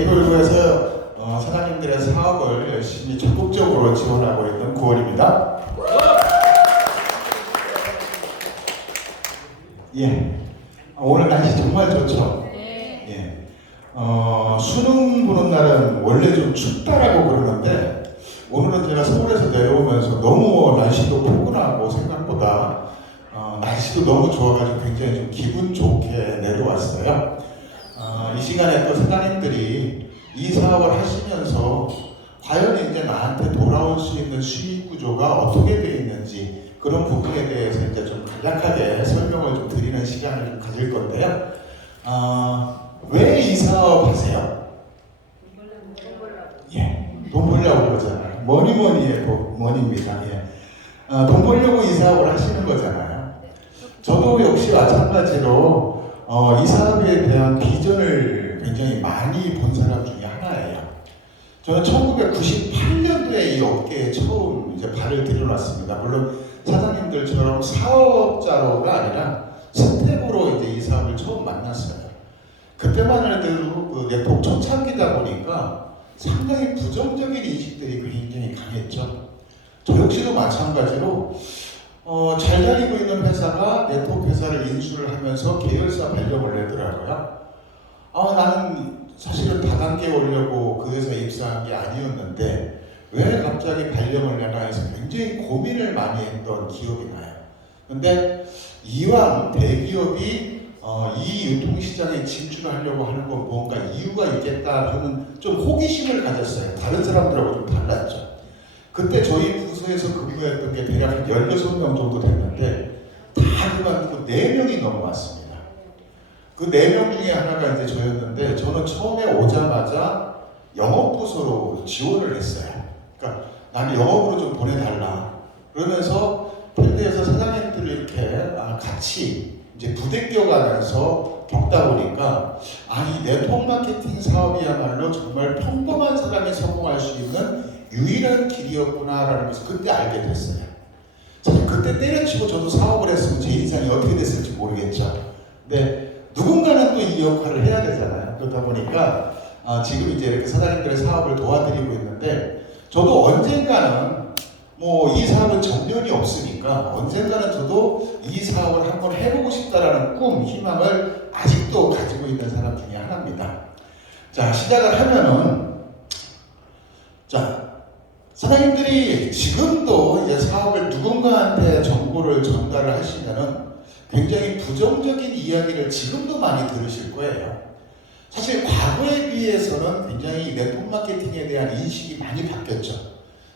A919에서 사장님들의 사업을 열심히 적극적으로 지원하고 있는 9월입니다. 예, 오늘 날씨 정말 좋죠? 예. 수능 보는 날은 원래 좀 춥다라고 그러는데 오늘은 제가 서울에서 내려오면서 너무 날씨도 포근하고 생각보다 날씨도 너무 좋아가지고 굉장히 좀 기분 좋게 내려왔어요. 이 시간에 또 사장님들이 이 사업을 하시면서 과연 이제 나한테 돌아올 수 있는 수익 구조가 어떻게 되어 있는지 그런 부분에 대해서 이제 좀 간략하게 설명을 좀 드리는 시간을 좀 가질 건데요. 왜 이 사업 하세요? 예, 돈 벌려고 그러잖아요. 뭐니 해도 뭐니입니다. 예. 돈 벌려고 이 사업을 하시는 거잖아요. 저도 역시 마찬가지로 이 사업에 대한 비전을 굉장히 많이 본 사람 중에 하나예요. 저는 1998년도에 이 업계에 처음 이제 발을 들여놨습니다. 물론 사장님들처럼 사업자로가 아니라 스텝으로 이제 이 사업을 처음 만났어요. 그때만 해도 그 네트워크 초창기다 보니까 상당히 부정적인 인식들이 굉장히 강했죠. 저 역시도 마찬가지로 잘 다니고 있는 회사가 네트워크 회사를 인수를 하면서 계열사 발령을 내더라고요. 나는 사실은 다단계 오려고 그 회사에 입사한 게 아니었는데 왜 갑자기 발령을 내나 해서 굉장히 고민을 많이 했던 기억이 나요. 근데 이왕 대기업이 이 유통시장에 진출하려고 하는 건 뭔가 이유가 있겠다 하는 좀 호기심을 가졌어요. 다른 사람들하고 좀 달랐죠. 그때 저희 부서에서 근무했던 게 대략 한 16명 정도 됐는데 다 그만두고 4명이 넘어왔습니다. 그 4명 중에 하나가 이제 저였는데 저는 처음에 오자마자 영업부서로 지원을 했어요. 그러니까 나는 영업으로 좀 보내달라. 그러면서 필드에서 사장님들을 이렇게 같이 이제 부대껴가면서 겪다 보니까 이 네트워크 마케팅 사업이야말로 정말 평범한 사람이 성공할 수 있는 유일한 길이었구나라는 것을 그때 알게 됐어요. 사실 그때 때려치고 저도 사업을 했으면 제 인생이 어떻게 됐을지 모르겠죠. 근데 누군가는 또 이 역할을 해야 되잖아요. 그러다 보니까 지금 이제 이렇게 사장님들의 사업을 도와드리고 있는데 저도 언젠가는 이 사업은 전면이 없으니까 언젠가는 저도 이 사업을 한번 해보고 싶다라는 꿈, 희망을 아직도 가지고 있는 사람 중에 하나입니다. 자, 시작을 하면은 사장님들이 지금도 이제 사업을 누군가한테 정보를 전달을 하시면은 굉장히 부정적인 이야기를 지금도 많이 들으실 거예요. 사실 과거에 비해서는 굉장히 네트워크 마케팅에 대한 인식이 많이 바뀌었죠.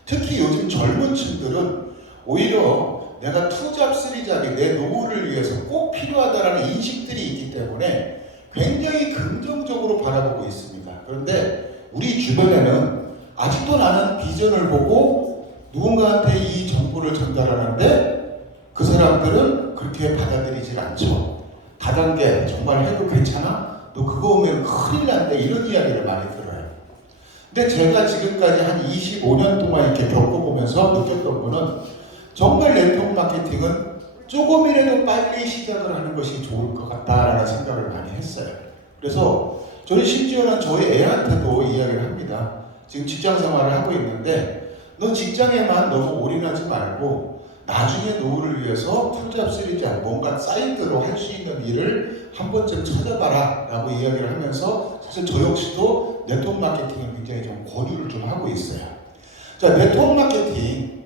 특히 요즘 젊은 층들은 오히려 내가 투잡, 쓰리잡이 내 노후를 위해서 꼭 필요하다는 인식들이 있기 때문에 굉장히 긍정적으로 바라보고 있습니다. 그런데 우리 주변에는 아직도 나는 비전을 보고 누군가한테 이 정보를 전달하는데 그 사람들은 그렇게 받아들이질 않죠. 다단계 정말 해도 괜찮아? 너 그거 오면 큰일 난대 이런 이야기를 많이 들어요. 근데 제가 지금까지 한 25년 동안 이렇게 겪어보면서 느꼈던 거는 정말 네트워크 마케팅은 조금이라도 빨리 시작을 하는 것이 좋을 것 같다라는 생각을 많이 했어요. 그래서 저는 심지어는 저희 애한테도 이야기를 합니다. 지금 직장 생활을 하고 있는데 너 직장에만 너무 올인하지 말고 나중에 노후를 위해서 투잡, 쓰리잡 뭔가 사이드로 할 수 있는 일을 한 번쯤 찾아봐라 라고 이야기를 하면서 사실 저 역시도 네트워크 마케팅을 굉장히 좀 권유를 좀 하고 있어요. 자, 네트워크 마케팅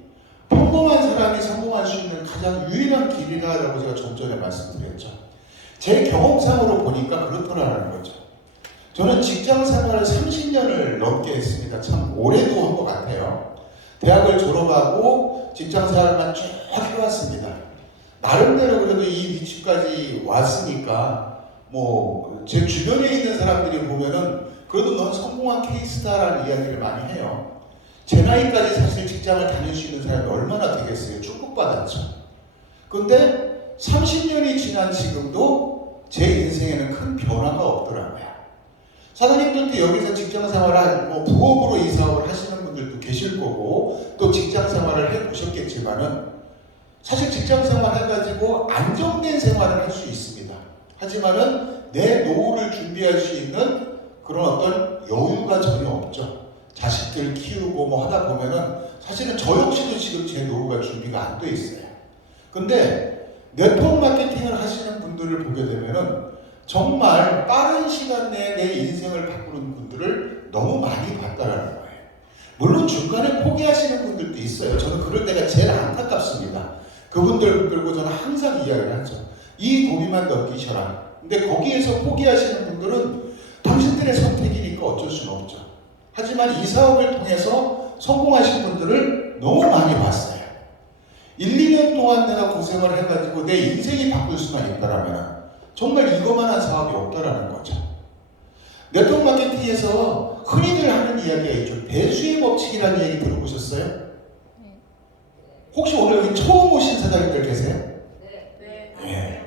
평범한 사람이 성공할 수 있는 가장 유일한 길이라고 제가 좀 전에 말씀드렸죠. 제 경험상으로 보니까 그렇더라는 거죠. 저는 직장 생활을 30년을 넘게 했습니다. 참 오래도 한 것 같아요. 대학을 졸업하고 직장 생활만 쭉 해왔습니다. 나름대로 그래도 이 위치까지 왔으니까 제 주변에 있는 사람들이 보면은 그래도 넌 성공한 케이스다라는 이야기를 많이 해요. 제 나이까지 사실 직장을 다닐 수 있는 사람이 얼마나 되겠어요? 축복받았죠. 근데 30년이 지난 지금도 제 인생에는 큰 변화가 없더라고요. 사장님들도 여기서 직장 생활을 부업으로 이 사업을 하시는 분들도 계실 거고 또 직장 생활을 해보셨겠지만은 사실 직장 생활 해가지고 안정된 생활을 할 수 있습니다. 하지만은 내 노후를 준비할 수 있는 그런 어떤 여유가 전혀 없죠. 자식들 키우고 뭐 하다 보면은 사실은 저 역시도 지금 제 노후가 준비가 안 돼 있어요. 근데 네트워크 마케팅을 하시는 분들을 보게 되면은 정말 빠른 시간 내에 내 인생을 바꾸는 분들을 너무 많이 봤다라는 거예요. 물론 중간에 포기하시는 분들도 있어요. 저는 그럴 때가 제일 안타깝습니다. 그분들 끌고 저는 항상 이야기를 하죠. 이 고비만 넘기셔라. 근데 거기에서 포기하시는 분들은 당신들의 선택이니까 어쩔 수는 없죠. 하지만 이 사업을 통해서 성공하신 분들을 너무 많이 봤어요. 1, 2년 동안 내가 고생을 해가지고 내 인생이 바꿀 수만 있다라면 정말 이거만한 사업이 없다라는 거죠. 네트워크 마케팅에서 흔히들 하는 이야기가 있죠. 배수의 법칙이라는 얘기 들어보셨어요? 혹시 오늘 여기 처음 오신 사장님들 계세요? 네.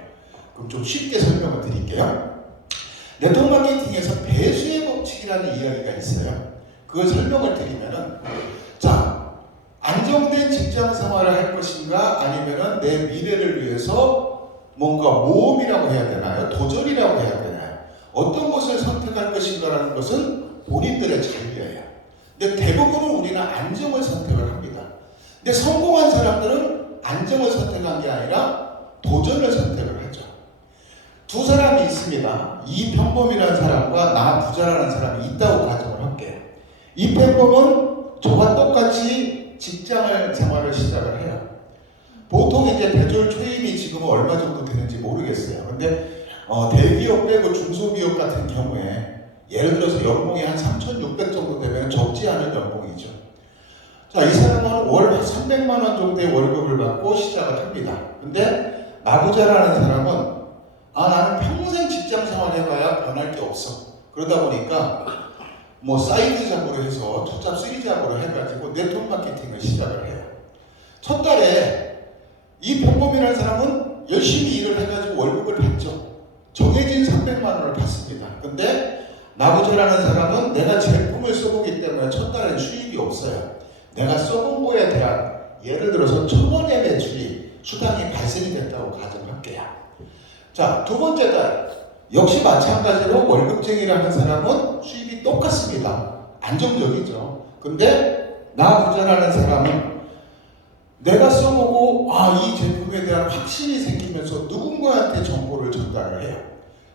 그럼 좀 쉽게 설명을 드릴게요. 네트워크 마케팅에서 배수의 법칙이라는 이야기가 있어요. 그걸 설명을 드리면은, 자, 안정된 직장 생활을 할 것인가 아니면은 내 미래를 위해서 뭔가 모험이라고 해야 되나요? 도전이라고 해야 되나요? 어떤 것을 선택할 것인가라는 것은 본인들의 자유예요. 근데 대부분은 우리는 안정을 선택을 합니다. 근데 성공한 사람들은 안정을 선택한 게 아니라 도전을 선택을 하죠. 두 사람이 있습니다. 이평범이라는 사람과 나부자라는 사람이 있다고 가정을 할게요. 이평범은 저와 똑같이 직장을 생활을 시작을 해요. 보통 이제 대졸 초임이 지금은 얼마 정도 되는지 모르겠어요. 근데 대기업 빼고 중소기업 같은 경우에 예를 들어서 연봉이 한 3,600 정도 되면 적지 않은 연봉이죠. 자, 이 사람은 월 300만 원 정도의 월급을 받고 시작을 합니다. 근데 나부자라는 사람은 나는 평생 직장 생활 해봐야 변할 게 없어. 그러다 보니까 뭐 사이드 잡으로 해서 투잡 3잡으로 해가지고 네트워크 마케팅을 시작을 해요. 첫 달에 이 평범이라는 사람은 열심히 일을 해가지고 월급을 받죠. 정해진 300만 원을 받습니다. 근데 나부자라는 사람은 내가 제품을 써보기 때문에 첫 달에 수입이 없어요. 내가 써본 거에 대한 예를 들어서 1,000원의 매출이 수당이 발생이 됐다고 가정할게요. 자, 두 번째 달 역시 마찬가지로 월급쟁이라는 사람은 수입이 똑같습니다. 안정적이죠. 근데 나부자라는 사람은 내가 써보고 이 제품에 대한 확신이 생기면서 누군가한테 정보를 전달을 해요.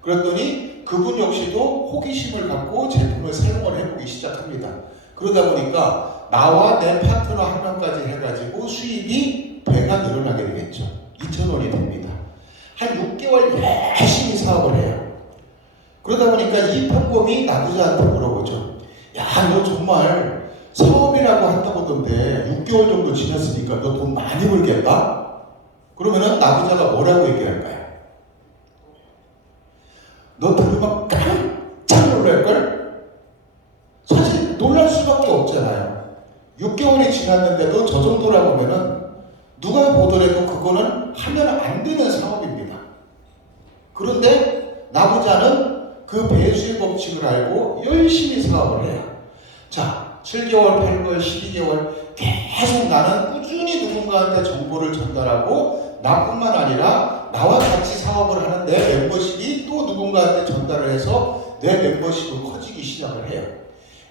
그랬더니 그분 역시도 호기심을 갖고 제품을 사용을 해보기 시작합니다. 그러다 보니까 나와 내 파트너 한 명까지 해가지고 수입이 배가 늘어나게 되겠죠. 2,000원이 됩니다. 한 6개월 열심히 사업을 해요. 그러다 보니까 이 평범이 나부자한테 물어보죠. 야, 너 정말 사업이라고 한다고던데 6개월 정도 지났으니까 너 돈 많이 벌겠다? 그러면은 나부자가 뭐라고 얘기할까요? 너 들으면 깜짝 놀랄걸? 사실 놀랄 수밖에 없잖아요. 6개월이 지났는데도 저 정도라고 하면은 누가 보더라도 그거는 하면 안 되는 사업입니다. 그런데 나부자는 그 배수의 법칙을 알고 열심히 사업을 해요. 자, 7개월, 8개월, 12개월 계속 나는 꾸준히 누군가한테 정보를 전달하고 나뿐만 아니라 나와 같이 사업을 하는 내 멤버십이 또 누군가한테 전달을 해서 내 멤버십을 커지기 시작을 해요.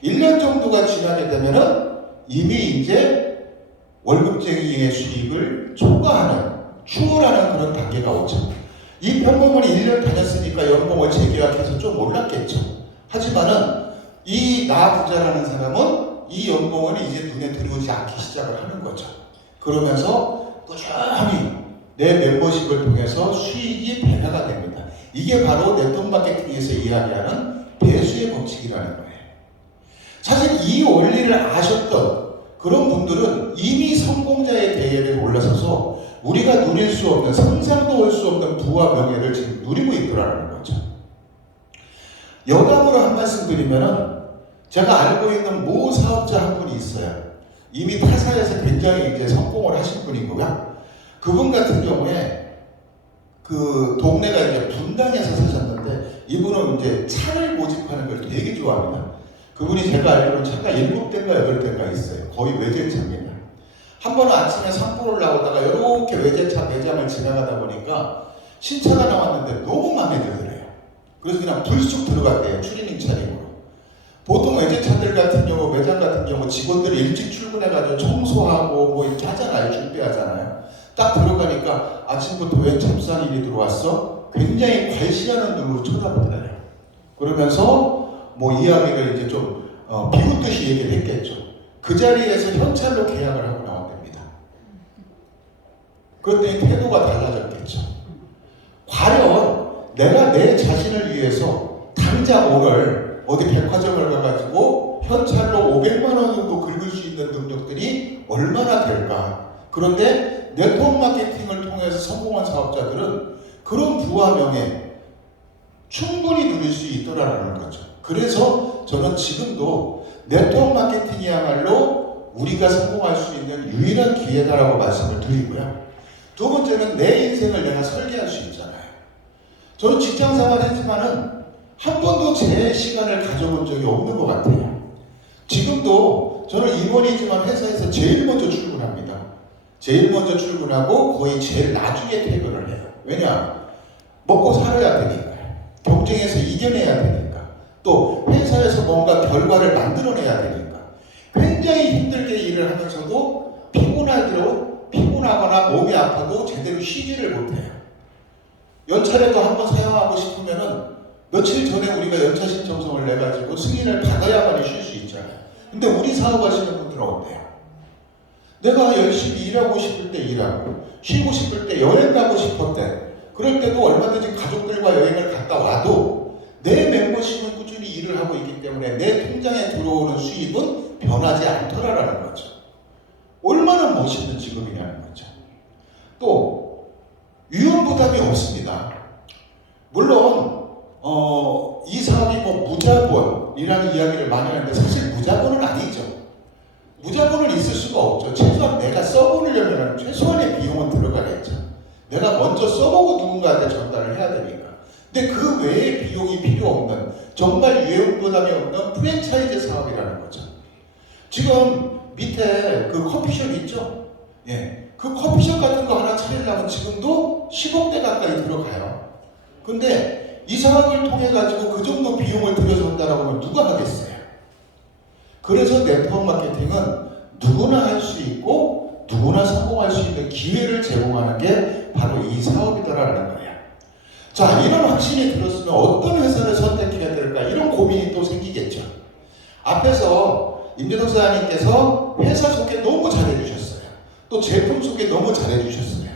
1년 정도가 지나게 되면은 이미 이제 월급쟁이의 수익을 추월하는 그런 단계가 오죠. 이 평범을 1년 다녔으니까 연봉을 재계약해서 좀 올랐겠죠. 하지만은 이 나부자라는 사람은 이 연봉을 이제 눈에 들어오지 않기 시작을 하는 거죠. 그러면서 꾸준히 내 멤버십을 통해서 수익이 배가가 됩니다. 이게 바로 네트워크 마케팅에서 이야기하는 배수의 법칙이라는 거예요. 사실 이 원리를 아셨던 그런 분들은 이미 성공자의 대열에 올라서서 우리가 누릴 수 없는, 상상도 할 수 없는 부와 명예를 지금 누리고 있더라는 거죠. 여담으로 한 말씀 드리면은 제가 알고 있는 모 사업자 한 분이 있어요. 이미 타사에서 굉장히 이제 성공을 하신 분이고요. 그분 같은 경우에 그 동네가 이제 분당에서 사셨는데 이분은 이제 차를 모집하는 걸 되게 좋아합니다. 그분이 제가 알기로는 차가 7대인가 8대인가 있어요. 거의 외제차입니다. 한 번은 아침에 산보를 나오다가 이렇게 외제차 매장을 지나가다 보니까 신차가 나왔는데 너무 마음에 들더래요. 그래서 그냥 불쑥 들어갔대요. 추리닝 차림으로. 보통 외제차들 같은 경우, 매장 같은 경우 직원들이 일찍 출근해가지고 청소하고 뭐 이렇게 하잖아요. 준비하잖아요. 딱 들어가니까 아침부터 왜 잡사한 일이 들어왔어? 굉장히 괄시하는 눈으로 쳐다보더래요. 그러면서 뭐 이야기를 이제 좀 비웃듯이 얘기를 했겠죠. 그 자리에서 현찰로 계약을 하고 나온답니다. 그랬더니 태도가 달라졌겠죠. 과연 내가 내 자신을 위해서 당장 오늘 어디 백화점을 가가지고 현찰로 500만 원 정도 긁을 수 있는 능력들이 얼마나 될까? 그런데 네트워크 마케팅을 통해서 성공한 사업자들은 그런 부와 명예 충분히 누릴 수 있더라는 거죠. 그래서 저는 지금도 네트워크 마케팅이야말로 우리가 성공할 수 있는 유일한 기회다라고 말씀을 드리고요. 두 번째는 내 인생을 내가 설계할 수 있잖아요. 저는 직장 생활 했지만은 한 번도 제 시간을 가져본 적이 없는 것 같아요. 지금도 저는 임원이지만 회사에서 제일 먼저 출근합니다. 제일 먼저 출근하고 거의 제일 나중에 퇴근을 해요. 왜냐? 먹고 살아야 되니까요. 경쟁에서 이겨내야 되니까. 또 회사에서 뭔가 결과를 만들어내야 되니까. 굉장히 힘들게 일을 하면서도 피곤하거나 몸이 아파도 제대로 쉬지를 못해요. 연차라도 한번 사용하고 싶으면은 며칠 전에 우리가 연차 신청서를 내가지고 승인을 받아야만 쉴 수 있잖아요. 근데 우리 사업하시는 분들은 어때요? 내가 열심히 일하고 싶을 때 일하고 쉬고 싶을 때 여행 가고 싶었대. 그럴 때도 얼마든지 가족들과 여행을 갔다 와도 내 멤버십은 꾸준히 일을 하고 있기 때문에 내 통장에 들어오는 수입은 변하지 않더라라는 거죠. 얼마나 멋있는 직업이냐는 거죠. 또 위험부담이 없습니다. 물론 이 사업이 뭐 무자본이라는 이야기를 많이 하는데 사실 무자본은 아니죠. 무자본은 있을 수가 없죠. 최소한 내가 써보려면 최소한의 비용은 들어가겠죠. 내가 먼저 써보고 누군가한테 전달을 해야 되니까. 근데 그 외에 비용이 필요 없는 정말 위험부담이 없는 프랜차이즈 사업이라는 거죠. 지금 밑에 그 커피숍 있죠? 예. 그 커피숍 같은 거 하나 차리려면 지금도 10억대 가까이 들어가요. 근데 이 사업을 통해 가지고 그 정도 비용을 들여준다라고 하면 누가 하겠어요? 그래서 네트워크 마케팅은 누구나 할 수 있고 누구나 성공할 수 있는 기회를 제공하는 게 바로 이 사업이더라는 거예요. 자, 이런 확신이 들었으면 어떤 회사를 선택해야 될까? 이런 고민이 또 생기겠죠. 앞에서 임재덕 사장님께서 회사 소개 너무 잘해주셨어요. 또 제품 소개 너무 잘해주셨어요.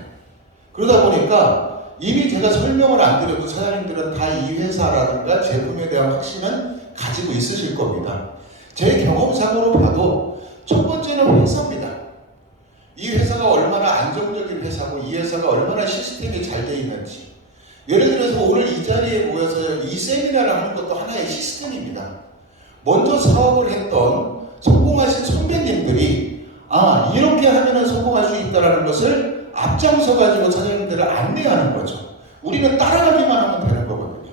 그러다 보니까 이미 제가 설명을 안 드려도 사장님들은 다 이 회사라든가 제품에 대한 확신은 가지고 있으실 겁니다. 제 경험상으로 봐도 첫 번째는 회사입니다. 이 회사가 얼마나 안정적인 회사고 이 회사가 얼마나 시스템이 잘 돼 있는지. 예를 들어서 오늘 이 자리에 모여서 이 세미나를 하는 것도 하나의 시스템입니다. 먼저 사업을 했던 성공하신 선배님들이 이렇게 하면 성공할 수 있다는 것을 앞장서 가지고 사장님들을 안내하는 거죠. 우리는 따라가기만 하면 되는 거거든요.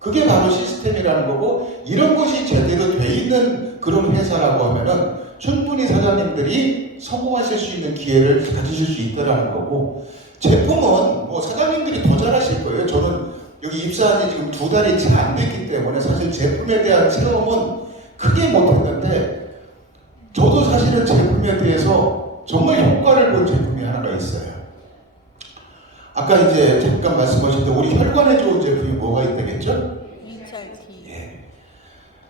그게 바로 시스템이라는 거고, 이런 것이 제대로 돼 있는 그런 회사라고 하면은 충분히 사장님들이 성공하실 수 있는 기회를 가지실 수 있다는 거고, 제품은 뭐 사장님들이 더 잘하실 거예요. 저는 여기 입사한 지 지금 2달이 채 안 됐기 때문에 사실 제품에 대한 체험은 크게 못했는데, 저도 사실은 제품에 대해서 정말 효과를 본 제품이 하나가 있어요. 아까 이제 잠깐 말씀하신 대로 우리 혈관에 좋은 제품이 뭐가 있다겠죠? 예.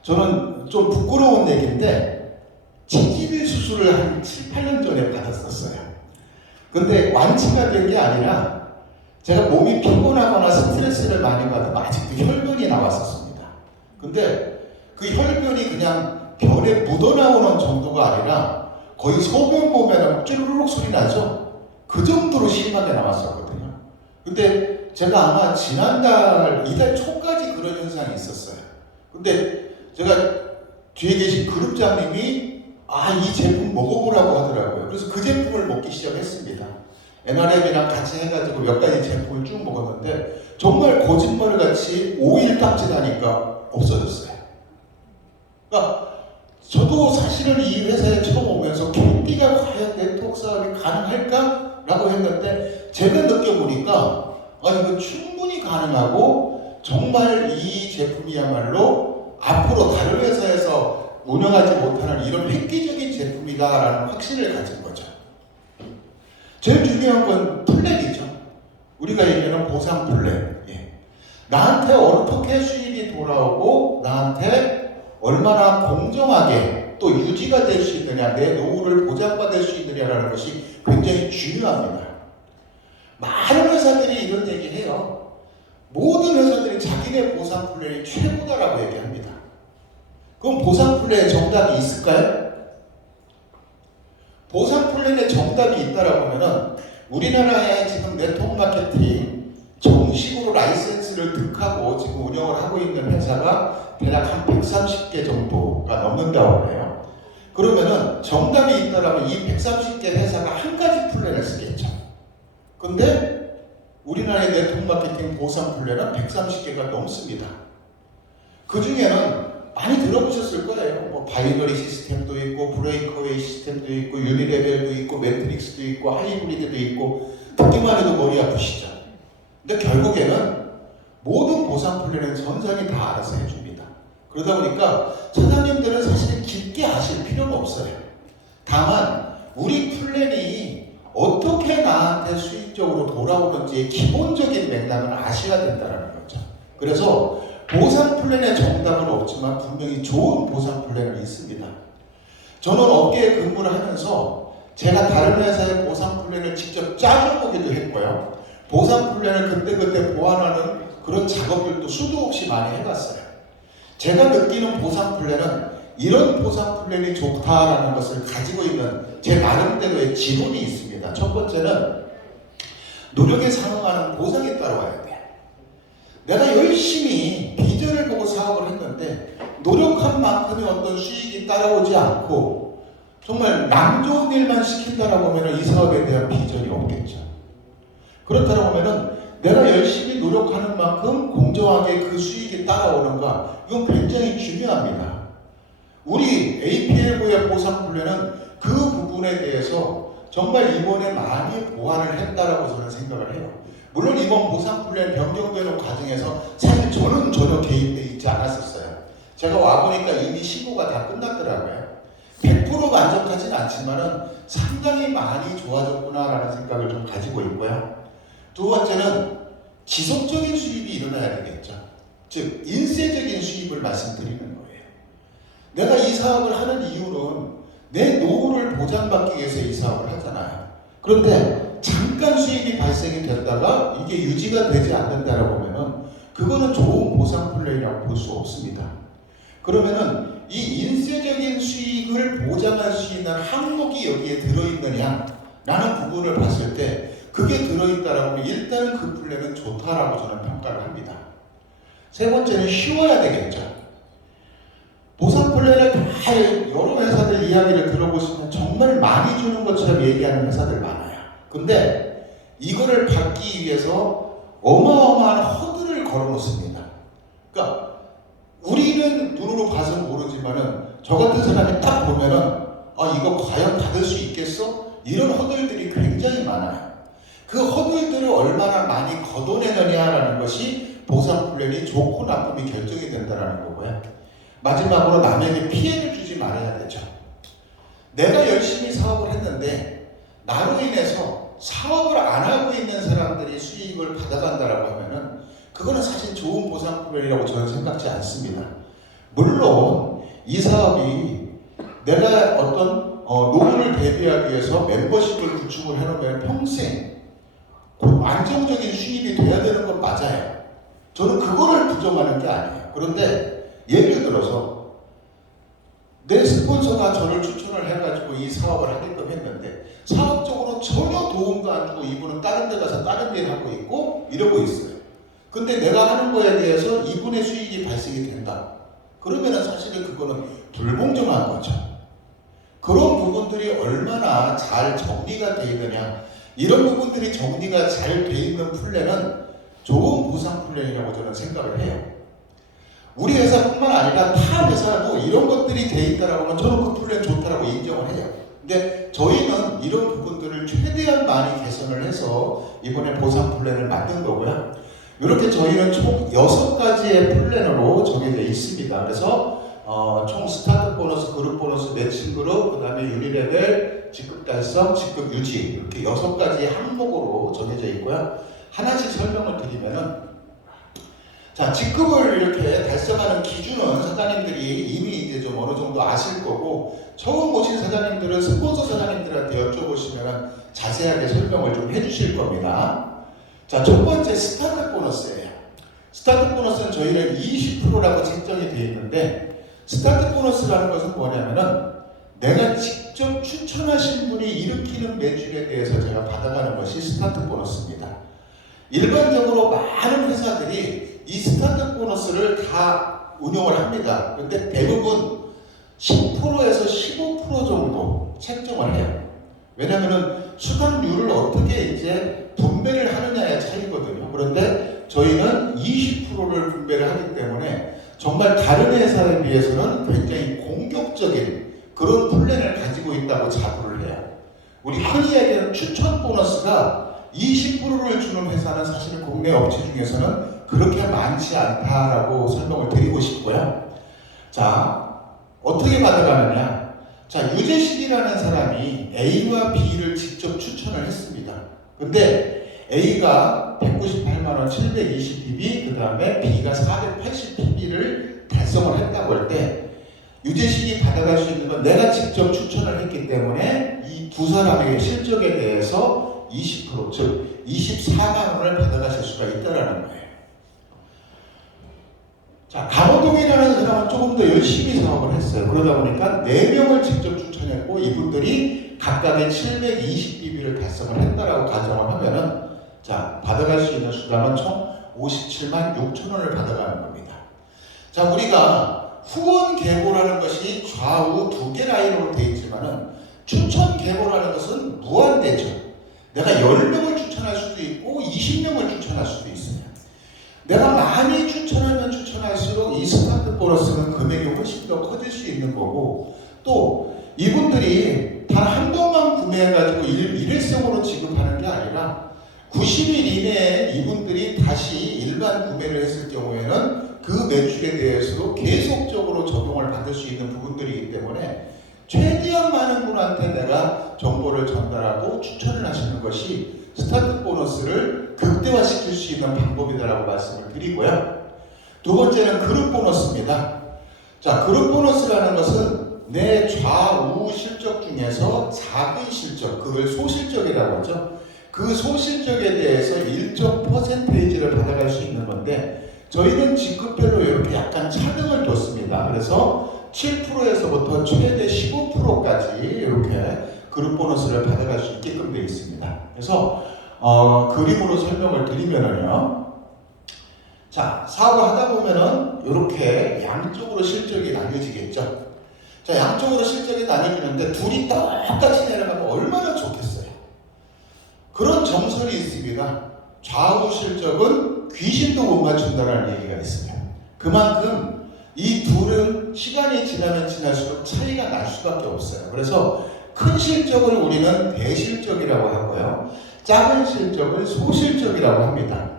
저는 좀 부끄러운 얘기인데 치질 수술을 한 7, 8년 전에 받았었어요. 근데 완치가 된 게 아니라 제가 몸이 피곤하거나 스트레스를 많이 받으면 아직도 혈변이 나왔었습니다. 근데 그 혈변이 그냥 변에 묻어나오는 정도가 아니라 거의 소변 보면 쭈르륵 소리 나죠? 그 정도로 심하게 나왔었거든요. 근데 제가 아마 지난달, 이달 초까지 그런 현상이 있었어요. 근데 제가 뒤에 계신 그룹장님이 이 제품 먹어보라고 하더라고요. 그래서 그 제품을 먹기 시작했습니다. NRM이랑 같이 해가지고 몇 가지 제품을 쭉 먹었는데 정말 거짓말같이 5일 딱 지나니까 없어졌어요. 그러니까 저도 사실은 이 회사에 처음 오면서 캔디가 과연 네트워크 사업이 가능할까? 라고 했는데 제가 느껴보니까 이거 충분히 가능하고 정말 이 제품이야말로 앞으로 다른 회사에서 운영하지 못하는 이런 획기적인 제품이다라는 확신을 가진 거죠. 제일 중요한 건 플랜이죠. 우리가 얘기하는 보상 플랜. 나한테 어떻게 수입이 돌아오고 나한테 얼마나 공정하게 또 유지가 될 수 있느냐, 내 노후를 보장받을 수 있느냐라는 것이 굉장히 중요합니다. 많은 회사들이 이런 얘기해요. 모든 회사들이 자기네 보상 플랜이 최고다라고 얘기합니다. 그럼 보상 플랜에 정답이 있을까요? 보상 플랜에 정답이 있다라고 하면은 우리나라에 지금 네트워크 마케팅 정식으로 라이센스를 득하고 지금 운영을 하고 있는 회사가 대략 한 130개 정도가 넘는다고 해요. 그러면은 정답이 있다라면 이 130개 회사가 한 가지 플랜을 쓰겠죠. 근데 우리나라의 네트워크 마케팅 보상 플랜은 130개가 넘습니다. 그 중에는 많이 들어보셨을 거예요. 뭐 바이너리 시스템도 있고 브레이크웨이 시스템도 있고 유니레벨도 있고 매트릭스도 있고 하이브리드도 있고 듣기만 해도 머리 아프시죠. 근데 결국에는 모든 보상 플랜은 선상이 다 알아서 해줍니다. 그러다 보니까 사장님들은 사실 깊게 아실 필요는 없어요. 다만 우리 플랜이 어떻게 나한테 수익적으로 돌아오는지의 기본적인 맥락을 아셔야 된다는 거죠. 그래서 보상 플랜의 정답은 없지만 분명히 좋은 보상 플랜은 있습니다. 저는 업계에 근무를 하면서 제가 다른 회사의 보상 플랜을 직접 짜줘보기도 했고요. 보상 플랜을 그때그때 보완하는 그런 작업들도 수도 없이 많이 해봤어요. 제가 느끼는 보상 플랜은 이런 보상 플랜이 좋다라는 것을 가지고 있는 제 나름대로의 지론이 있습니다. 첫 번째는 노력에 상응하는 보상이 따라와야 돼요. 내가 열심히 비전을 보고 사업을 했는데 노력한 만큼의 어떤 수익이 따라오지 않고 정말 남 좋은 일만 시킨다라고 하면 이 사업에 대한 비전이 없겠죠. 그렇다고 하면은 내가 열심히 노력하는 만큼 공정하게 그 수익이 따라오는가, 이건 굉장히 중요합니다. 우리 APL부의 보상 플랜은 그 부분에 대해서 정말 이번에 많이 보완을 했다라고 저는 생각을 해요. 물론 이번 보상 플랜 변경되는 과정에서 사실 저는 전혀 개입돼 있지 않았었어요. 제가 와보니까 이미 신고가 다 끝났더라고요. 100% 만족하진 않지만은 상당히 많이 좋아졌구나라는 생각을 좀 가지고 있고요. 두 번째는 지속적인 수입이 일어나야 되겠죠. 즉 인쇄적인 수입을 말씀드리는 거예요. 내가 이 사업을 하는 이유는 내 노후를 보장받기 위해서 이 사업을 하잖아요. 그런데 잠깐 수익이 발생이 됐다가 이게 유지가 되지 않는다라고 하면은 그거는 좋은 보상 플랜이라고 볼 수 없습니다. 그러면은 이 인쇄적인 수익을 보장할 수 있는 항목이 여기에 들어있느냐라는 부분을 봤을 때 그게 들어있다라고 하면 일단은 그 플랜은 좋다라고 저는 평가를 합니다. 세 번째는 쉬워야 되겠죠. 보상 플랜을 다 여러 회사들 이야기를 들어보시면 정말 많이 주는 것처럼 얘기하는 회사들 많아요. 근데 이거를 받기 위해서 어마어마한 허들을 걸어놓습니다. 그러니까 우리는 눈으로 봐서는 모르지만은 저 같은 사람이 딱 보면은 아 이거 과연 받을 수 있겠어? 이런 허들들이 굉장히 많아요. 그 허들들을 얼마나 많이 걷어내느냐라는 것이 보상 플랜이 좋고 나쁨이 결정이 된다는 거고요. 마지막으로 남에게 피해를 주지 말아야 되죠. 내가 열심히 사업을 했는데 나로 인해서 사업을 안 하고 있는 사람들이 수익을 받아간다라고 하면은 그거는 사실 좋은 보상 플랜이라고 저는 생각지 않습니다. 물론 이 사업이 내가 어떤 노후를 대비하기 위해서 멤버십을 구축을 해놓으면 평생 안정적인 수입이 돼야 되는 건 맞아요. 저는 그거를 부정하는 게 아니에요. 그런데 예를 들어서 내 스폰서가 저를 추천을 해가지고 이 사업을 하게끔 했는데 사업적으로 전혀 도움도 안 주고 이분은 다른 데 가서 다른 일 하고 있고 이러고 있어요. 근데 내가 하는 거에 대해서 이분의 수익이 발생이 된다. 그러면은 사실은 그거는 불공정한 거죠. 그런 부분들이 얼마나 잘 정리가 되어 있느냐, 이런 부분들이 정리가 잘 되어 있는 플랜은 좋은 보상 플랜이라고 저는 생각을 해요. 우리 회사뿐만 아니라 타 회사도 이런 것들이 되어 있다라고 하면 저는 그 플랜 좋다라고 인정을 해요. 근데 저희는 이런 부분들을 최대한 많이 개선을 해서 이번에 보상 플랜을 만든 거고요. 이렇게 저희는 총 6가지의 플랜으로 정해져 있습니다. 그래서 총 스타트 보너스, 그룹 보너스, 매칭 그룹, 그 다음에 유니레벨, 직급 달성, 직급 유지 이렇게 6가지 항목으로 정해져 있고요. 하나씩 설명을 드리면은 자, 직급을 이렇게 달성하는 기준은 사장님들이 이미 이제 좀 어느 정도 아실 거고, 처음 오신 사장님들은 스폰서 사장님들한테 여쭤보시면 자세하게 설명을 좀 해주실 겁니다. 자, 첫 번째 스타트 보너스예요. 스타트 보너스는 저희는 20%라고 책정이 되어 있는데, 스타트 보너스라는 것은 뭐냐면은 내가 직접 추천하신 분이 일으키는 매출에 대해서 제가 받아가는 것이 스타트 보너스입니다. 일반적으로 많은 회사들이 이 스타트 보너스를 다 운용을 합니다. 근데 대부분 10%에서 15% 정도 책정을 해요. 왜냐하면 수강료를 어떻게 이제 분배를 하느냐의 차이거든요. 그런데 저희는 20%를 분배를 하기 때문에 정말 다른 회사에 비해서는 굉장히 공격적인 그런 플랜을 가지고 있다고 자부를 해요. 우리 흔히 얘기하는 추천 보너스가 20%를 주는 회사는 사실 국내 업체 중에서는 그렇게 많지 않다라고 설명을 드리고 싶고요. 자, 어떻게 받아가느냐? 자, 유재식이라는 사람이 A와 B를 직접 추천을 했습니다. 근데 A가 198만원 720pb, 그 다음에 B가 480pb를 달성을 했다고 할 때, 유재식이 받아갈 수 있는 건 내가 직접 추천을 했기 때문에 이 두 사람의 실적에 대해서 20%, 즉 24만원을 받아가실 수가 있다는 거예요. 자, 강호동이라는 사람은 조금 더 열심히 사업을 했어요. 그러다 보니까 4명을 직접 추천했고 이분들이 각각의 720bb를 달성을 했다라고 가정을 하면은 자, 받아갈 수 있는 수당은 총 57만 6천 원을 받아가는 겁니다. 자, 우리가 후원 계보라는 것이 좌우 2개 라인으로 되어 있지만은 추천 계보라는 것은 무한대죠. 내가 10명을 추천할 수도 있고 20명을 추천할 수도 있어요. 내가 많이 추천하면 추천할수록 이 스타트 보너스는 금액이 훨씬 더 커질 수 있는 거고, 또 이분들이 단 한 번만 구매해가지고 일회성으로 지급하는 게 아니라 90일 이내에 이분들이 다시 일반 구매를 했을 경우에는 그 매출에 대해서도 계속적으로 적용을 받을 수 있는 부분들이기 때문에 최대한 많은 분한테 내가 정보를 전달하고 추천을 하시는 것이 스타트 보너스를 극대화시킬 수 있는 방법이다라고 말씀을 드리고요. 두 번째는 그룹 보너스입니다. 자, 그룹 보너스라는 것은 내 좌우 실적 중에서 작은 실적, 그걸 소실적이라고 하죠. 그 소실적에 대해서 일정 퍼센테이지를 받아갈 수 있는 건데 저희는 직급별로 이렇게 약간 차등을 뒀습니다. 그래서 7%에서부터 최대 15%까지 이렇게 그룹 보너스를 받아갈 수 있게끔 되어 있습니다. 그래서 그림으로 설명을 드리면은요. 자, 사업을 하다 보면은 이렇게 양쪽으로 실적이 나뉘어지겠죠. 자, 양쪽으로 실적이 나뉘어지는데 둘이 똑같이 내려가면 얼마나 좋겠어요. 그런 정설이 있습니다. 좌우 실적은 귀신도 못 맞춘다는 얘기가 있어요. 그만큼 이 둘은 시간이 지나면 지날수록 차이가 날 수밖에 없어요. 그래서 큰 실적을 우리는 대실적이라고 하고요. 작은 실적을 소실적이라고 합니다.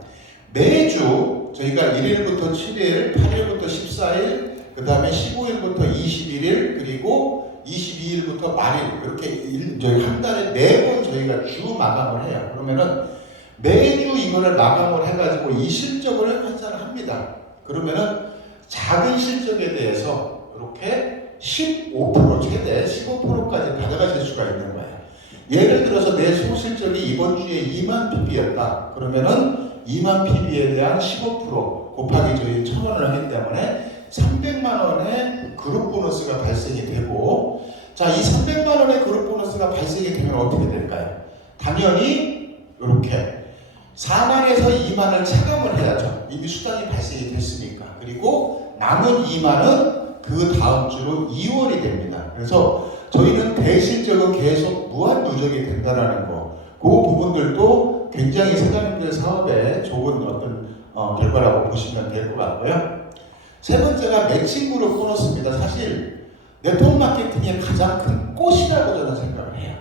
매주 저희가 1일부터 7일, 8일부터 14일, 그 다음에 15일부터 21일, 그리고 22일부터 말일 이렇게 저희 한 달에 4번 저희가 주 마감을 해요. 그러면은 매주 이거를 마감을 해가지고 이 실적을 환산을 합니다. 그러면은 작은 실적에 대해서 이렇게 15% 최대 15%까지 받아가실 수가 있는 거예요. 예를 들어서 내 소실적이 이번 주에 2만 pp였다. 그러면은 2만 pp에 대한 15% 곱하기 저희 1,000원을 하기 때문에 300만 원의 그룹 보너스가 발생이 되고, 자, 이 300만 원의 그룹 보너스가 발생이 되면 어떻게 될까요? 당연히 이렇게 4만에서 2만을 차감을 해야죠. 이미 수당이 발생이 됐으니까. 그리고 남은 2만은 그 다음 주로 2월이 됩니다. 그래서 저희는 대실적은 계속 무한 누적이 된다는 거, 그 부분들도 굉장히 사장님들 사업에 좋은 어떤 결과라고 보시면 될 것 같고요. 세 번째가 매칭 그룹 보너스입니다. 사실 네트워크 마케팅의 가장 큰 꽃이라고 저는 생각을 해요.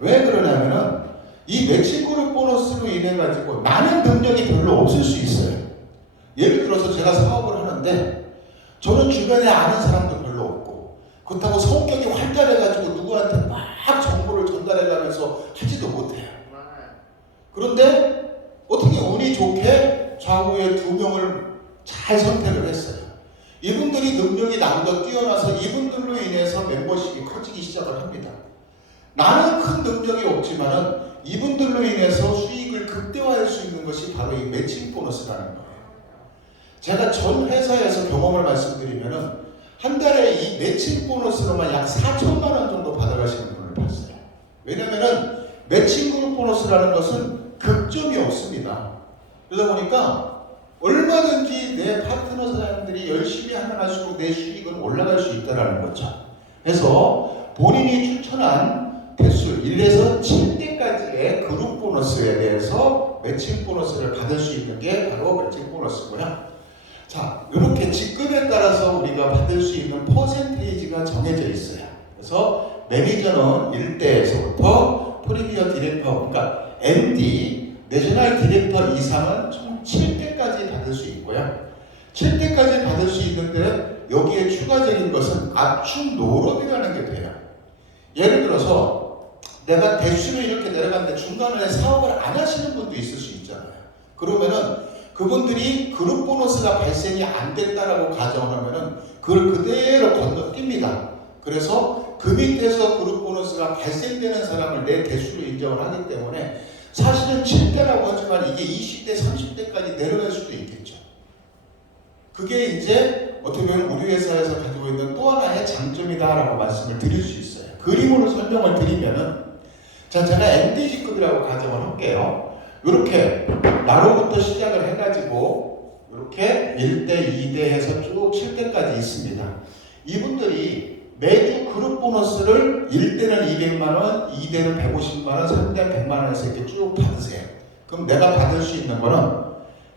왜 그러냐면은 이 매칭 그룹 보너스로 인해 가지고 나는 능력이 별로 없을 수 있어요. 예를 들어서 제가 사업을 하는데 저는 주변에 아는 사람도 별로 없고 그렇다고 성격이 활달해가지고 누구한테 막 정보를 전달해가면서 하지도 못해요. 그런데 어떻게 운이 좋게 좌우에 2명을 잘 선택을 했어요. 이분들이 능력이 나보다 뛰어나서 이분들로 인해서 멤버십이 커지기 시작을 합니다. 나는 큰 능력이 없지만은 이분들로 인해서 수익을 극대화할 수 있는 것이 바로 이 매칭 보너스라는 거예요. 제가 전 회사에서 경험을 말씀드리면은 한 달에 이 매칭 보너스로만 약 4천만 원 정도 받아가시는 분을 봤어요. 왜냐면은 매칭 그룹 보너스라는 것은 극점이 없습니다. 그러다 보니까 얼마든지 내 파트너 사장님들이 열심히 하면 할수록 내 수익은 올라갈 수 있다는 거죠. 그래서 본인이 추천한 대수 1에서 7대까지의 그룹 보너스에 대해서 매칭 보너스를 받을 수 있는 게 바로 매칭 보너스고요. 자, 이렇게 직급에 따라서 우리가 받을 수 있는 퍼센테이지가 정해져 있어요. 그래서 매니저는 1대에서부터 프리미어 디렉터, 그러니까 MD, 내셔널 디렉터 이상은 총 7대까지 받을 수 있고요. 7대까지 받을 수 있는데 여기에 추가적인 것은 압축 노름이라는 게 돼요. 예를 들어서 내가 대수를 이렇게 내려갔는데 중간에 사업을 안 하시는 분도 있을 수 있잖아요. 그러면은 그분들이 그룹 보너스가 발생이 안 됐다라고 가정하면은 그걸 그대로 건너뜁니다. 그래서 그 밑에서 그룹 보너스가 발생되는 사람을 내 대수로 인정을 하기 때문에 사실은 7대라고 하지만 이게 20대, 30대까지 내려갈 수도 있겠죠. 그게 이제 어떻게 보면 우리 회사에서 가지고 있는 또 하나의 장점이다라고 말씀을 드릴 수 있어요. 그림으로 설명을 드리면은, 자, 제가 MDG급이라고 가정을 할게요. 이렇게 나로부터 시작을 해가지고 이렇게 1대, 2대 해서 쭉 7대까지 있습니다. 이분들이 매주 그룹 보너스를 1대는 200만원, 2대는 150만원, 3대는 100만원에서 이렇게 쭉 받으세요. 그럼 내가 받을 수 있는 거는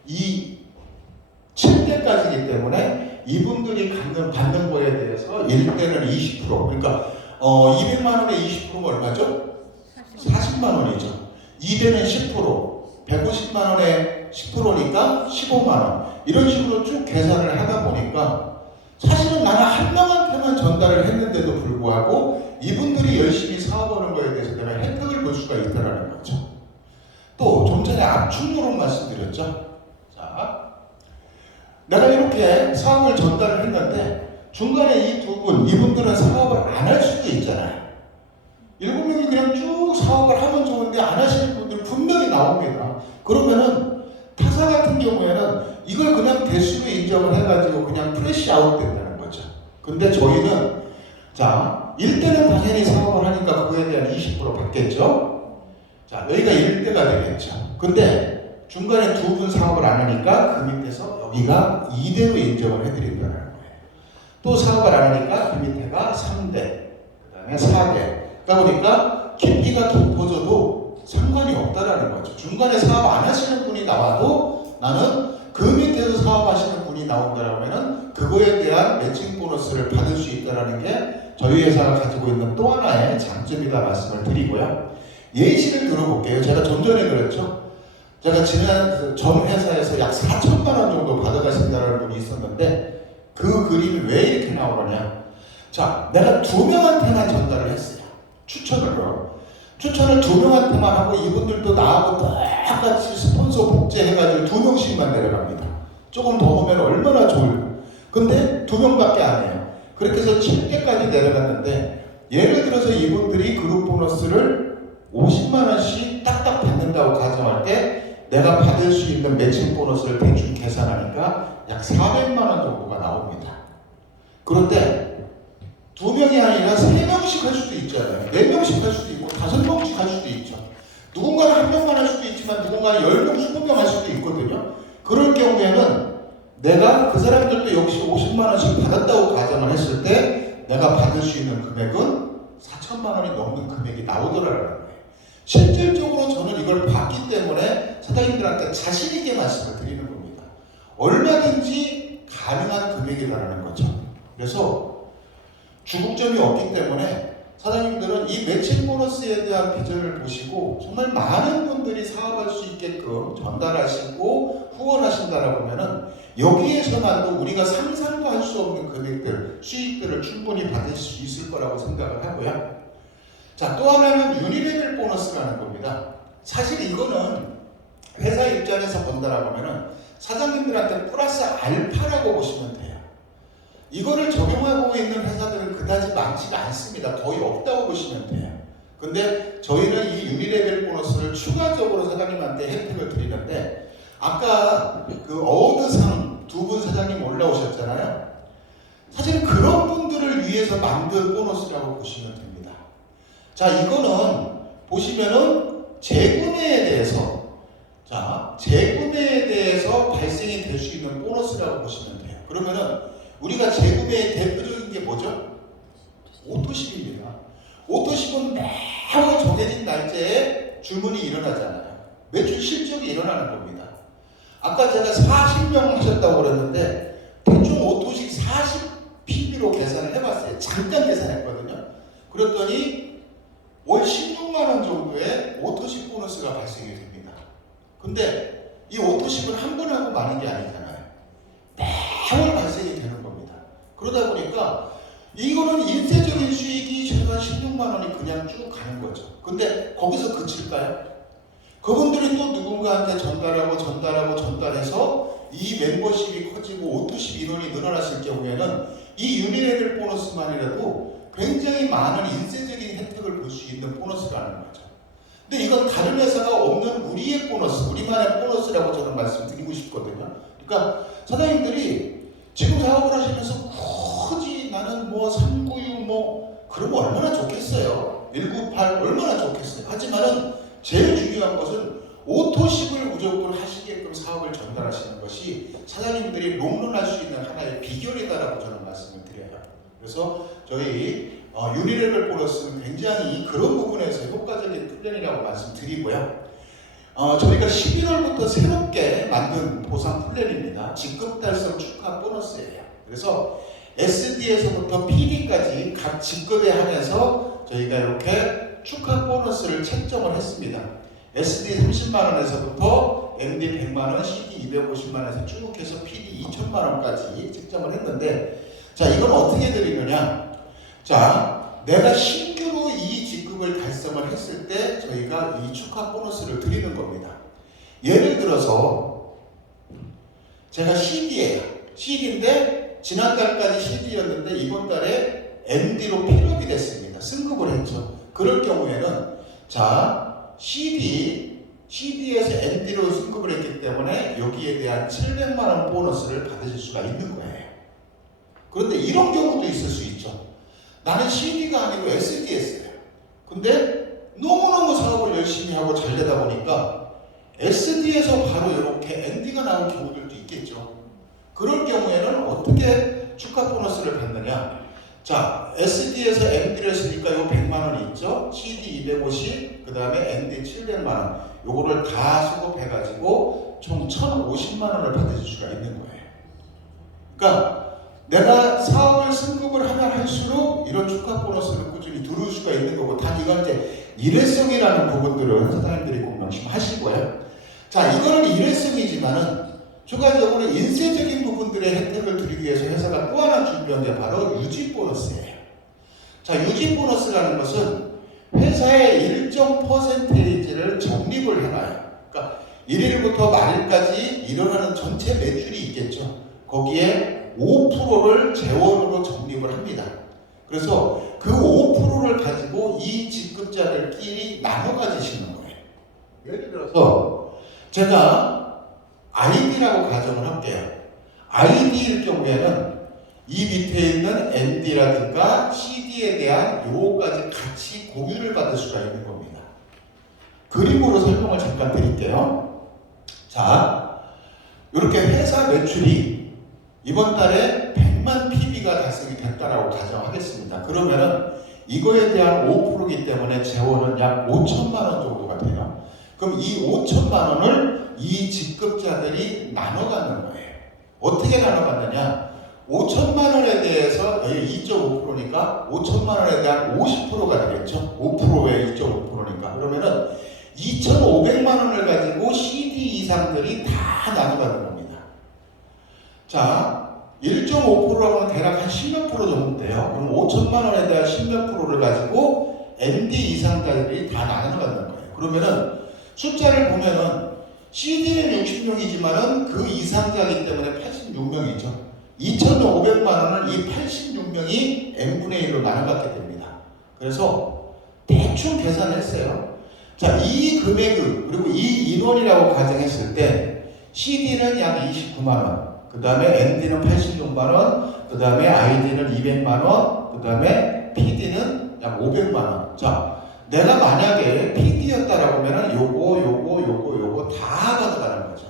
이 7대까지이기 때문에 이분들이 받는 거에 대해서 1대는 20%, 그러니까 200만원에 20%면 얼마죠? 40만원이죠. 2대는 10%, 150만원에 10%니까 15만원. 이런 식으로 쭉 계산을 하다 보니까 사실은 나는 한 명한테만 전달을 했는데도 불구하고 이분들이 열심히 사업하는 거에 대해서 내가 혜택을 볼 수가 있다는 거죠. 또 좀 전에 압축노름 말씀드렸죠. 자, 내가 이렇게 사업을 전달을 했는데 중간에 이 두 분, 이분들은 사업을 안 할 수도 있잖아요. 7명이 그냥 쭉 사업을 하면 좋은데 안 하시는 분들 분명히 나옵니다. 그러면은 타사 같은 경우에는 이걸 그냥 대수로 인정을 해가지고 그냥 프레시 아웃 된다는 거죠. 근데 저희는 자, 1대는 당연히 사업을 하니까 그거에 대한 20% 받겠죠. 자, 여기가 1대가 되겠죠. 근데 중간에 두 분 사업을 안 하니까 그 밑에서 여기가 2대로 인정을 해드린다는 거예요. 또 사업을 안 하니까 그 밑에가 3대, 그 다음에 4대. 그러다 보니까 깊이가 깊어져도 상관이 없다라는 거죠. 중간에 사업 안 하시는 분이 나와도 나는 그 밑에서 사업하시는 분이 나온다라고 하면은 그거에 대한 매칭 보너스를 받을 수 있다라는 게 저희 회사가 가지고 있는 또 하나의 장점이다 말씀을 드리고요. 예시를 들어볼게요. 제가 좀 전에 그랬죠. 제가 지난 전 회사에서 약 4천만 원 정도 받아가신다는 분이 있었는데 그 그림이 왜 이렇게 나오느냐. 자, 내가 2명한테만 전달을 했어요. 추천을 2명한테만 하고 이분들도 나하고 똑같이 스폰서 복제해가지고 2명씩만 내려갑니다. 조금 더 오면 얼마나 좋을까. 근데 2명밖에 안 해요. 그렇게 해서 7개까지 내려갔는데 예를 들어서 이분들이 그룹 보너스를 50만원씩 딱딱 받는다고 가정할 때 내가 받을 수 있는 매칭 보너스를 대충 계산하니까 약 400만원 정도가 나옵니다. 그런데 2명이 아니라 3명씩 할 수도 있잖아요. 4명씩 할 수도 있고 5명씩 할 수도 있죠. 누군가는 1명만 할 수도 있지만 누군가는 10명, 20명 할 수도 있거든요. 그럴 경우에는 내가 그 사람들도 역시 50만원씩 받았다고 가정을 했을 때 내가 받을 수 있는 금액은 4천만 원이 넘는 금액이 나오더라는 거예요. 실질적으로 저는 이걸 봤기 때문에 사장님들한테 자신 있게 말씀을 드리는 겁니다. 얼마든지 가능한 금액이라는 거죠. 그래서 주국점이 없기 때문에 사장님들은 이 매칭 보너스에 대한 비전을 보시고 정말 많은 분들이 사업할 수 있게끔 전달하시고 후원하신다라고 하면은 여기에서만도 우리가 상상도 할 수 없는 금액들, 수익들을 충분히 받을 수 있을 거라고 생각을 하고요. 자, 또 하나는 유니레벨 보너스라는 겁니다. 사실 이거는 회사 입장에서 본다라고 하면은 사장님들한테 플러스 알파라고 보시면 돼요. 이거를 적용하고 있는 회사들은 그다지 많지가 않습니다. 거의 없다고 보시면 돼요. 근데 저희는 이 유니레벨 보너스를 추가적으로 사장님한테 혜택을 드리는데, 아까 그 어워드상 두 분 사장님 올라오셨잖아요. 사실은 그런 분들을 위해서 만든 보너스라고 보시면 됩니다. 자, 이거는 보시면은 재구매에 대해서 발생이 될 수 있는 보너스라고 보시면 돼요. 그러면은 우리가 재구매의 대표적인 게 뭐죠? 오토십입니다. 오토십은 매월 정해진 날짜에 주문이 일어나잖아요. 매출 실적이 일어나는 겁니다. 아까 제가 40명 하셨다고 그랬는데 대충 오토십 40PB로 계산을 해봤어요. 잠깐 계산했거든요. 그랬더니 월 16만 원 정도의 오토십 보너스가 발생이 됩니다. 근데 이 오토십은 한 번 하고 마는 게 아니잖아요. 매월 발생이 되는 겁니다. 그러다 보니까 이거는 일세적인 수익이 최소한 16만 원이 그냥 쭉 가는 거죠. 근데 거기서 그칠까요? 그분들이 또 누군가한테 전달해서 이 멤버십이 커지고 오토십 인원이 늘어났을 경우에는 이 유니레벨 보너스만이라도 굉장히 많은 일세적인 혜택을 볼 수 있는 보너스라는 거죠. 근데 이건 다른 회사가 없는 우리의 보너스, 우리만의 보너스라고 저는 말씀드리고 싶거든요. 그러니까 사장님들이 지금 사업을 하시면서 굳이 나는 396 그러면 얼마나 좋겠어요. 198 얼마나 좋겠어요. 하지만은 제일 중요한 것은 오토십을 무조건 하시게끔 사업을 전달하시는 것이 사장님들이 롱런할 수 있는 하나의 비결이다라고 저는 말씀을 드려요. 그래서 저희 유니레벨 보너스는 굉장히 그런 부분에서 효과적인 플랜이라고 말씀드리고요. 저희가 11월부터 새롭게 만든 보상 플랜입니다. 직급 달성 축하 보너스예요. 그래서 SD에서부터 PD까지 각 직급에 한해서 저희가 이렇게 축하 보너스를 책정을 했습니다. SD 30만원에서부터 MD 100만원, CD 250만원에서 쭉 해서 PD 2천만원까지 책정을 했는데, 자, 이건 어떻게 드리느냐? 자, 내가 신규로 이 직급을 달성을 했을 때 저희가 이 축하 보너스를 드리는 겁니다. 예를 들어서 제가 CD예요. CD인데 지난달까지 CD였는데 이번 달에 MD로 픽업이 됐습니다. 승급을 했죠. 그럴 경우에는 자, CD에서 MD로 승급을 했기 때문에 여기에 대한 700만원 보너스를 받으실 수가 있는 거예요. 그런데 이런 경우도 있을 수 있죠. 나는 CD가 아니고 SD였어요. 근데 너무너무 사업을 열심히 하고 잘 되다 보니까 SD에서 바로 이렇게 MD가 나온 경우들도 있겠죠. 그럴 경우에는 어떻게 축하 보너스를 받느냐? 자, SD에서 MD를 했으니까 요 100만원이 있죠. CD 250, 그 다음에 MD 700만원. 요거를 다 수급해가지고 총 1050만원을 받으실 수가 있는 거예요. 그러니까 내가 사업을 승급을 하면 할수록 이런 축하 보너스를 꾸준히 들어올 수가 있는 거고, 단 이건 이제 일회성이라는 부분들을 사장님들이 꼭 명심하시고요. 자, 이거는 일회성이지만은 추가적으로 인쇄적인 부분들의 혜택을 드리기 위해서 회사가 또 하나 준비한 게 바로 유지 보너스예요. 자, 유지 보너스라는 것은 회사의 일정 퍼센테이지를 적립을 해놔요. 그러니까 1일부터 말일까지 일어나는 전체 매출이 있겠죠. 거기에 5%를 재원으로 적립을 합니다. 그래서 그 5%를 가지고 이 직급자들끼리 나눠 가지시는 거예요. 예를 들어서 제가 ID라고 가정을 할게요. ID일 경우에는 이 밑에 있는 MD라든가 CD에 대한 요거까지 같이 공유를 받을 수가 있는 겁니다. 그림으로 설명을 잠깐 드릴게요. 자, 이렇게 회사 매출이 이번 달에 100만 PB가 달성이 됐다라고 가정하겠습니다. 그러면은 이거에 대한 5%이기 때문에 재원은 약 5천만 원 정도가 돼요. 그럼 이 5천만 원을 이 직급자들이 나눠 갖는 거예요. 어떻게 나눠 갖느냐? 5천만 원에 대해서 2.5%니까 5천만 원에 대한 50%가 되겠죠. 5%에 2.5%니까. 그러면은 2,500만 원을 가지고 CD 이상들이 다 나눠가는 겁니다. 자, 1.5%라고 하면 대략 한 10몇 프로 정도 돼요. 그럼 5천만 원에 대한 10몇 프로를 가지고 MD 이상자들이 다 나눠가는 거예요. 그러면은 숫자를 보면은 CD는 60명이지만은 그 이상자이기 때문에 86명이죠. 2,500만 원을 이 86명이 n분의 1로 나눠받게 됩니다. 그래서 대충 계산했어요. 자, 이 금액을 그리고 이 인원이라고 가정했을 때 CD는 약 29만 원, 그 다음에 ND는 86만 원, 그 다음에 ID는 200만 원, 그 다음에 PD는 약 500만 원. 자, 내가 만약에 PD였다라고 하면 요거 다 받아가는 거죠.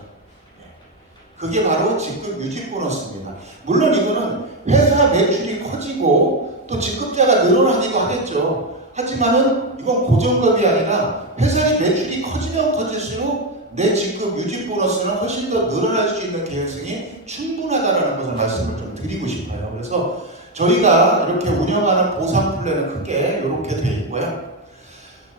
그게 바로 직급 유지 보너스입니다. 물론 이거는 회사 매출이 커지고 또 직급자가 늘어나기도 하겠죠. 하지만은 이건 고정급이 아니라 회사의 매출이 커지면 커질수록 내 직급 유지 보너스는 훨씬 더 늘어날 수 있는 개연성이 충분하다는 것을 말씀을 좀 드리고 싶어요. 그래서 저희가 이렇게 운영하는 보상 플랜은 크게 이렇게 되어 있고요.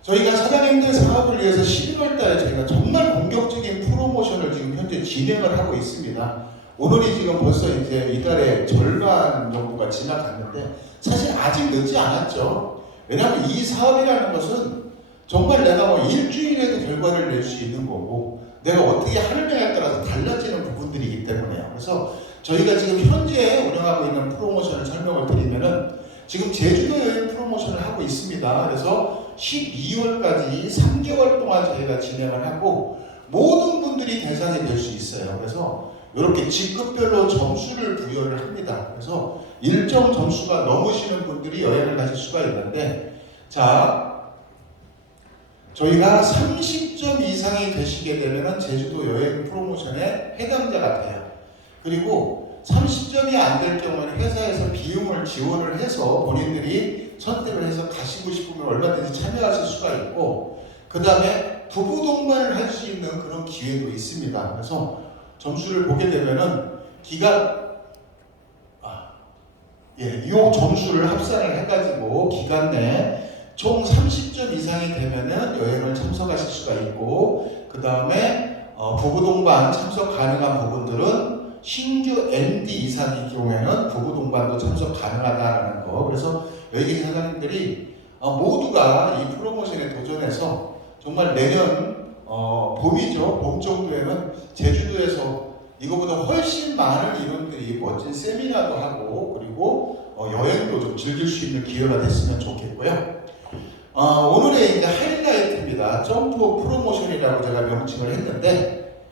저희가 사장님들 사업을 위해서 11월 달에 저희가 정말 공격적인 프로모션을 지금 현재 진행을 하고 있습니다. 오늘이 지금 벌써 이제 이달의 절반 정도가 지나갔는데 사실 아직 늦지 않았죠. 왜냐하면 이 사업이라는 것은 정말 내가 뭐 일주일에도 결과를 낼 수 있는 거고 내가 어떻게 하느냐에 따라서 달라지는 부분들이기 때문에요. 그래서 저희가 지금 현재 운영하고 있는 프로모션을 설명을 드리면은 지금 제주도 여행 프로모션을 하고 있습니다. 그래서 12월까지 3개월 동안 저희가 진행을 하고 모든 분들이 대상이 될 수 있어요. 그래서 이렇게 직급별로 점수를 부여를 합니다. 그래서 일정 점수가 넘으시는 분들이 여행을 가실 수가 있는데, 자, 저희가 30점 이상이 되시게 되면 제주도 여행 프로모션에 해당자가 돼요. 그리고 30점이 안 될 경우에는 회사에서 비용을 지원을 해서 본인들이 선택을 해서 가시고 싶으면 얼마든지 참여하실 수가 있고, 그 다음에 부부 동반을 할 수 있는 그런 기회도 있습니다. 그래서 점수를 보게 되면은 이 점수를 합산을 해가지고 기간 내 총 30점 이상이 되면은 여행을 참석하실 수가 있고, 그 다음에 부부 동반 참석 가능한 부분들은 신규 MD 이상의 경우에는 부부 동반도 참석 가능하다라는 거. 그래서 여기 계신 사장님들이 모두가 이 프로모션에 도전해서 정말 내년 봄이죠. 봄 정도에는 제주도에서 이거보다 훨씬 많은 인원들이 멋진 세미나도 하고 그리고 여행도 좀 즐길 수 있는 기회가 됐으면 좋겠고요. 오늘의 이제 하이라이트입니다. 점프 프로모션이라고 제가 명칭을 했는데,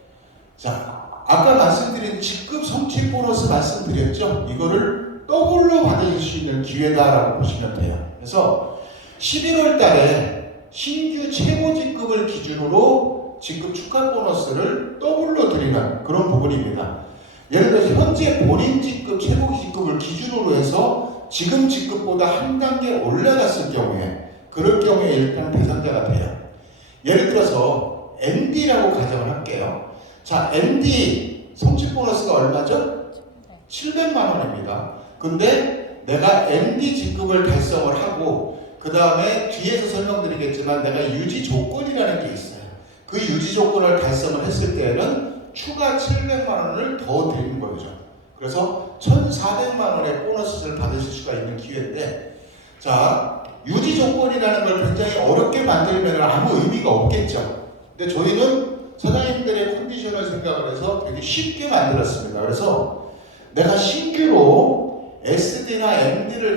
자, 아까 말씀드린 직급 성취 보너스 말씀드렸죠? 이거를 더블로 받을 수 있는 기회다라고 보시면 돼요. 그래서 11월 달에 신규 최고 직급을 기준으로 직급 축하 보너스를 더블로 드리는 그런 부분입니다. 예를 들어서 현재 본인 직급, 최고 직급을 기준으로 해서 지금 직급보다 한 단계 올라갔을 경우에, 그럴 경우에 일단 대상자가 돼요. 예를 들어서 MD라고 가정을 할게요. 자, MD 성취 보너스가 얼마죠? 700만 원입니다. 근데 내가 MD 직급을 달성을 하고 그 다음에 뒤에서 설명드리겠지만 내가 유지 조건이라는 게 있어요. 그 유지 조건을 달성을 했을 때에는 추가 700만 원을 더 드리는 거죠. 그래서 1,400만 원의 보너스를 받으실 수가 있는 기회인데, 자, 유지 조건이라는 걸 굉장히 어렵게 만들면 아무 의미가 없겠죠. 근데 저희는 사장님들의 컨디션을 생각을 해서 되게 쉽게 만들었습니다. 그래서 내가 신규로 SD나 MD를